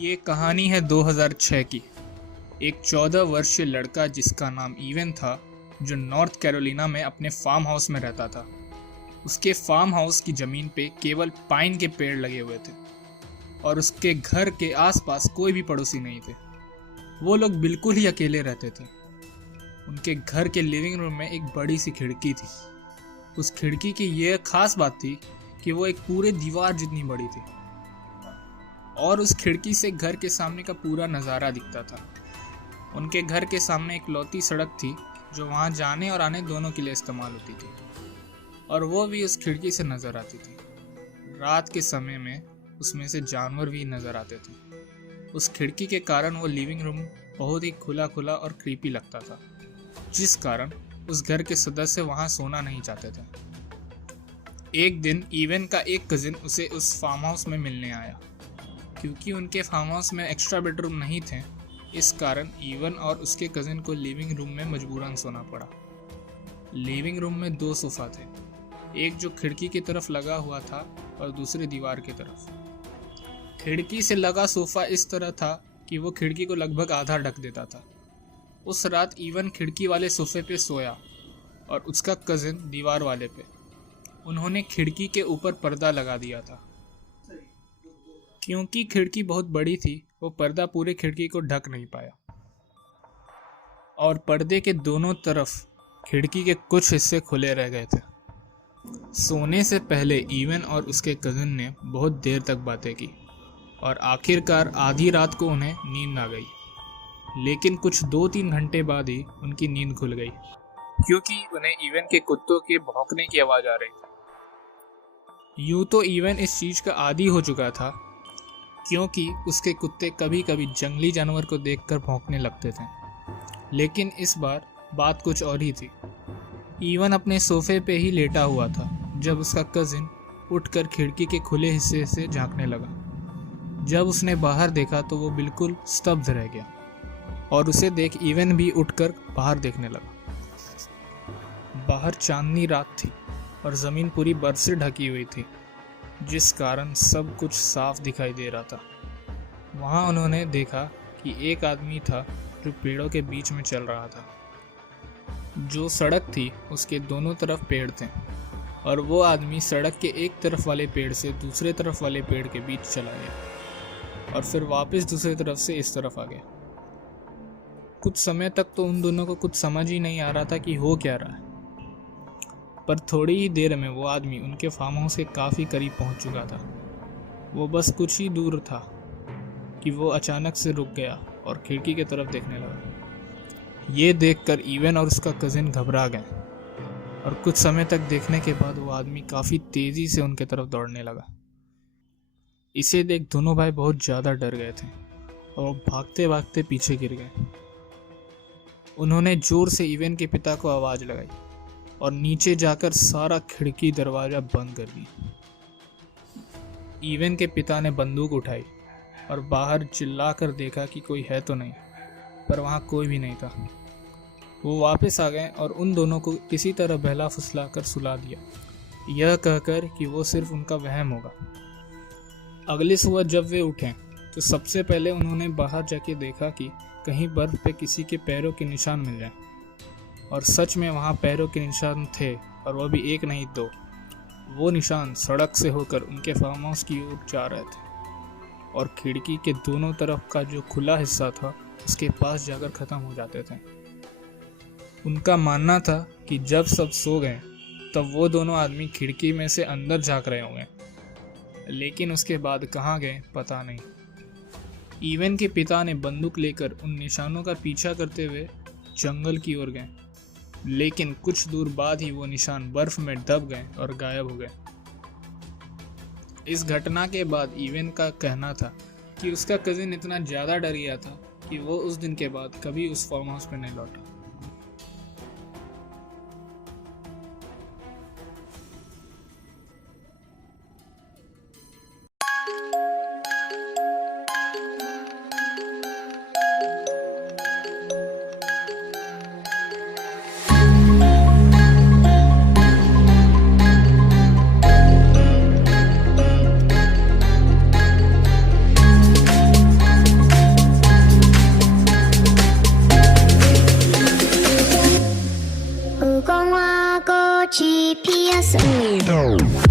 ये कहानी है 2006 की। एक 14 वर्षीय लड़का जिसका नाम इवन था, जो नॉर्थ कैरोलिना में अपने फार्म हाउस में रहता था। उसके फार्म हाउस की ज़मीन पे केवल पाइन के पेड़ लगे हुए थे और उसके घर के आसपास कोई भी पड़ोसी नहीं थे। वो लोग बिल्कुल ही अकेले रहते थे। उनके घर के लिविंग रूम में एक बड़ी सी खिड़की थी। उस खिड़की की यह खास बात थी कि वो एक पूरे दीवार जितनी बड़ी थी और उस खिड़की से घर के सामने का पूरा नज़ारा दिखता था। उनके घर के सामने एक लौती सड़क थी जो वहाँ जाने और आने दोनों के लिए इस्तेमाल होती थी और वो भी उस खिड़की से नज़र आती थी। रात के समय में उसमें से जानवर भी नज़र आते थे। उस खिड़की के कारण वो लिविंग रूम बहुत ही खुला खुला और क्रीपी लगता था, जिस कारण उस घर के सदस्य वहाँ सोना नहीं चाहते थे। एक दिन इवन का एक कजिन उसे उस फार्म हाउस में मिलने आया। क्योंकि उनके फार्म हाउस में एक्स्ट्रा बेडरूम नहीं थे, इस कारण इवन और उसके कजिन को लिविंग रूम में मजबूरन सोना पड़ा। लिविंग रूम में 2 सोफ़ा थे, एक जो खिड़की की तरफ लगा हुआ था और दूसरे दीवार की तरफ। खिड़की से लगा सोफ़ा इस तरह था कि वो खिड़की को लगभग आधा ढक देता था। उस रात इवन खिड़की वाले सोफ़े पे सोया और उसका कजिन दीवार वाले पे। उन्होंने खिड़की के ऊपर पर्दा लगा दिया था। क्योंकि खिड़की बहुत बड़ी थी, वो पर्दा पूरे खिड़की को ढक नहीं पाया और पर्दे के दोनों तरफ खिड़की के कुछ हिस्से खुले रह गए थे। सोने से पहले इवन और उसके कजिन ने बहुत देर तक बातें की और आखिरकार आधी रात को उन्हें नींद आ गई। लेकिन कुछ 2-3 घंटे बाद ही उनकी नींद खुल गई, क्योंकि उन्हें इवन के कुत्तों के भौंकने की आवाज़ आ रही थी। यूँ तो इवन इस चीज़ का आदी हो चुका था, क्योंकि उसके कुत्ते कभी कभी जंगली जानवर को देखकर भौंकने लगते थे। लेकिन इस बार बात कुछ और ही थी। इवन अपने सोफे पे ही लेटा हुआ था जब उसका कजिन उठकर खिड़की के खुले हिस्से से झांकने लगा। जब उसने बाहर देखा तो वो बिल्कुल स्तब्ध रह गया और उसे देख इवन भी उठकर बाहर देखने लगा। बाहर चांदनी रात थी और ज़मीन पूरी बर्फ से ढकी हुई थी, जिस कारण सब कुछ साफ दिखाई दे रहा था। वहाँ उन्होंने देखा कि एक आदमी था जो पेड़ों के बीच में चल रहा था। जो सड़क थी उसके दोनों तरफ पेड़ थे और वो आदमी सड़क के एक तरफ वाले पेड़ से दूसरे तरफ वाले पेड़ के बीच चला गया और फिर वापस दूसरी तरफ से इस तरफ आ गया। कुछ समय तक तो उन दोनों को कुछ समझ ही नहीं आ रहा था कि हो क्या रहा है, पर थोड़ी ही देर में वो आदमी उनके फार्म हाउस के काफ़ी करीब पहुंच चुका था। वो बस कुछ ही दूर था कि वो अचानक से रुक गया और खिड़की की तरफ देखने लगा। ये देखकर इवन और उसका कजिन घबरा गए और कुछ समय तक देखने के बाद वो आदमी काफ़ी तेज़ी से उनके तरफ दौड़ने लगा। इसे देख दोनों भाई बहुत ज़्यादा डर गए थे और भागते भागते पीछे गिर गए। उन्होंने ज़ोर से इवन के पिता को आवाज़ लगाई और नीचे जाकर सारा खिड़की दरवाज़ा बंद कर दी। इवन के पिता ने बंदूक उठाई और बाहर चिल्लाकर देखा कि कोई है तो नहीं, पर वहाँ कोई भी नहीं था। वो वापस आ गए और उन दोनों को किसी तरह बहला फुसला कर सुला दिया, यह कहकर कि वो सिर्फ उनका वहम होगा। अगली सुबह जब वे उठें तो सबसे पहले उन्होंने बाहर जाके देखा कि कहीं बर्फ़ पे किसी के पैरों के निशान मिल जाएं। और सच में वहाँ पैरों के निशान थे, और वह भी एक नहीं 2। वो निशान सड़क से होकर उनके फार्म हाउस की ओर जा रहे थे और खिड़की के दोनों तरफ का जो खुला हिस्सा था उसके पास जाकर ख़त्म हो जाते थे। उनका मानना था कि जब सब सो गए तब वो दोनों आदमी खिड़की में से अंदर झांक रहे होंगे, लेकिन उसके बाद कहाँ गए पता नहीं। इवन के पिता ने बंदूक लेकर उन निशानों का पीछा करते हुए जंगल की ओर गए, लेकिन कुछ दूर बाद ही वो निशान बर्फ में दब गए और गायब हो गए। इस घटना के बाद इवन का कहना था कि उसका कजिन इतना ज़्यादा डर गया था कि वो उस दिन के बाद कभी उस फार्म हाउस में नहीं लौटा। BPS only.